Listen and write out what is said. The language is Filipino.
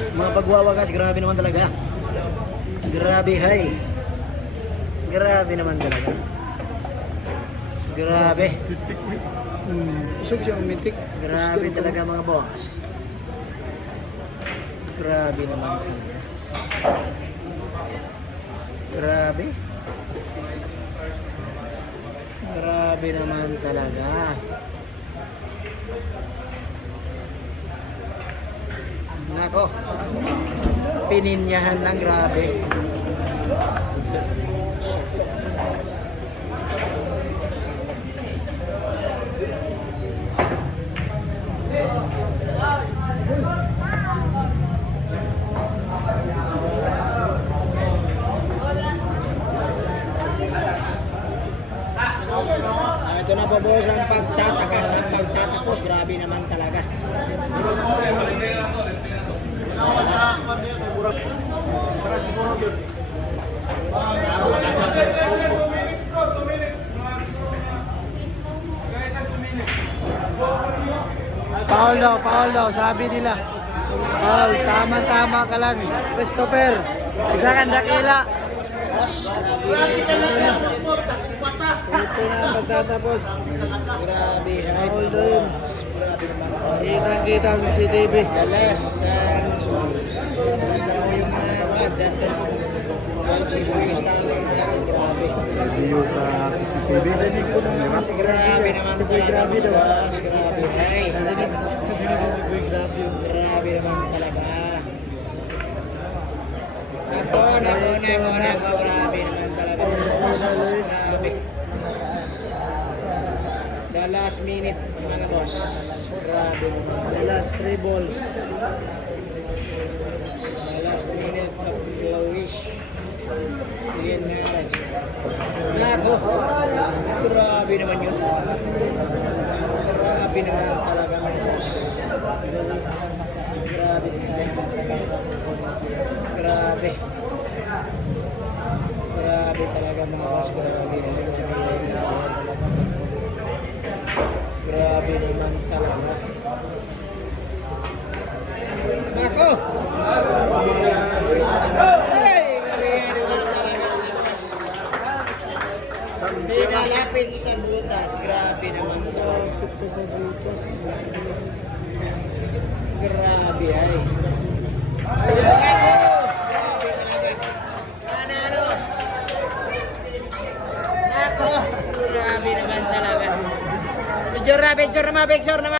Mga pagwawakas, grabe naman talaga. Grabe, hay. Grabe naman talaga. Grabe. Usog siya umitik. Grabe talaga mga boss. Grabe naman. Grabe. Grabe naman talaga. Nako. Pininyahan lang, grabe. Ito na po boss ang pagtatakas at pagtatapos. Grabe naman talaga. Paul daw, sabi nila. Paul, tama-tama ka lang. Christopher, isa kang dakila. Ito na magtatapos. Grabe, Paul doon. Kita-kita sa CCTV. Dalas, Video sa CCTV. Grabe naman. Grabe daw. Grabe, hay. Grabe naman talaga. Nako. Grabe naman talaga. Grabe. The last minute, mga boss. Grabe naman. The last 3 balls. The last minute of Luis Linares. Nako. Grabe naman yun. Grabe naman talaga, mga boss. Grabe. Grabe. Grabe talaga, mga boss. Grabe naman talaga. Nako! Hey! Grabe naman talaga. Pinalapit sa butas. Grabe naman talaga. Sa butas. Grabe ay. Grabe talaga. Panalo. Nako! Grabe naman talaga. Picture na.